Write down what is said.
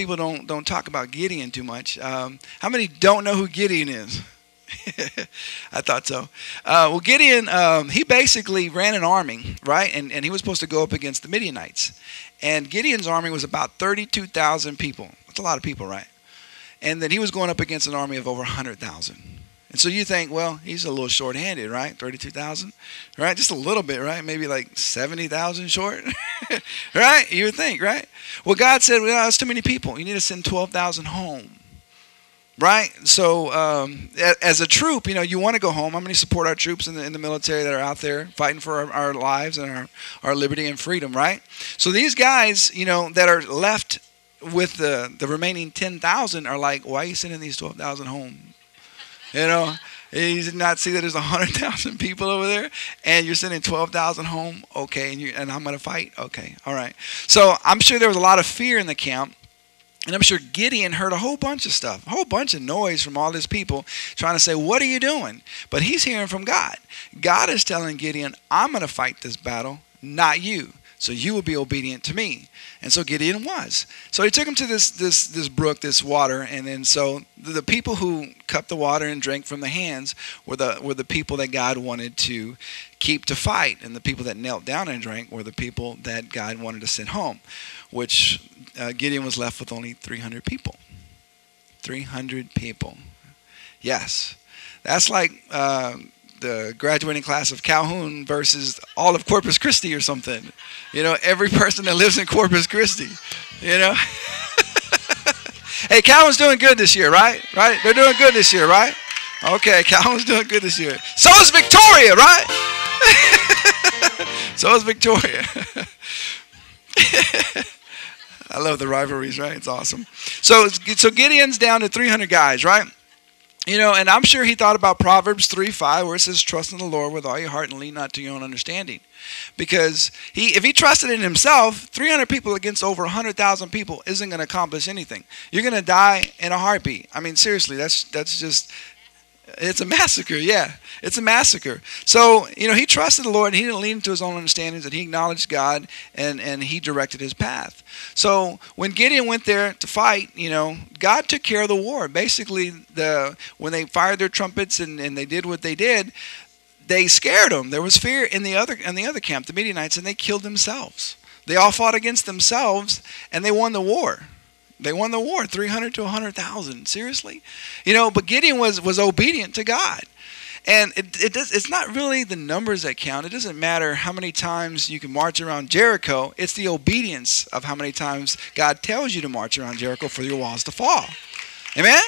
people don't talk about Gideon too much. How many don't know who Gideon is? I thought so. Well, Gideon, he basically ran an army, right? And he was supposed to go up against the Midianites. And Gideon's army was about 32,000 people. That's a lot of people, right? And then he was going up against an army of over 100,000. And so you think, well, he's a little short-handed, right? 32,000, right? Just a little bit, right? Maybe like 70,000 short, right? You would think, right? Well, God said, well, that's too many people. You need to send 12,000 home, right? So as a troop, you want to go home. I'm going to support our troops in the military that are out there fighting for our lives and our liberty and freedom, right? So these guys, that are left with the remaining 10,000 are like, why are you sending these 12,000 home? You did not see that there's 100,000 people over there, and you're sending 12,000 home. Okay, and I'm going to fight. Okay, all right. So I'm sure there was a lot of fear in the camp, and I'm sure Gideon heard a whole bunch of stuff, a whole bunch of noise from all these people trying to say, "What are you doing?" But he's hearing from God. God is telling Gideon, "I'm going to fight this battle, not you. So you will be obedient to me." And so Gideon was. So he took him to this brook, this water, and then so the people who cupped the water and drank from the hands were the people that God wanted to keep to fight, and the people that knelt down and drank were the people that God wanted to send home, which Gideon was left with only 300 people. 300 people. Yes, that's like the graduating class of Calhoun versus all of Corpus Christi or something. Every person that lives in Corpus Christi, Hey, Calhoun's doing good this year, right? Right? They're doing good this year, right? Okay, Calhoun's doing good this year. So is Victoria, right? So is Victoria. I love the rivalries, right? It's awesome. So Gideon's down to 300 guys, right? And I'm sure he thought about Proverbs 3:5, where it says, "Trust in the Lord with all your heart and lean not to your own understanding." Because if he trusted in himself, 300 people against over 100,000 people isn't going to accomplish anything. You're going to die in a heartbeat. I mean, seriously, that's just, it's a massacre. Yeah, it's a massacre. So, he trusted the Lord, and he didn't lean into his own understandings, and he acknowledged God, and he directed his path. So when Gideon went there to fight, God took care of the war. Basically, when they fired their trumpets and they did what they did, they scared them. There was fear in the other camp, the Midianites, and they killed themselves. They all fought against themselves, and they won the war. They won the war, 300 to 100,000. Seriously? But Gideon was obedient to God. And it's not really the numbers that count. It doesn't matter how many times you can march around Jericho. It's the obedience of how many times God tells you to march around Jericho for your walls to fall. Amen?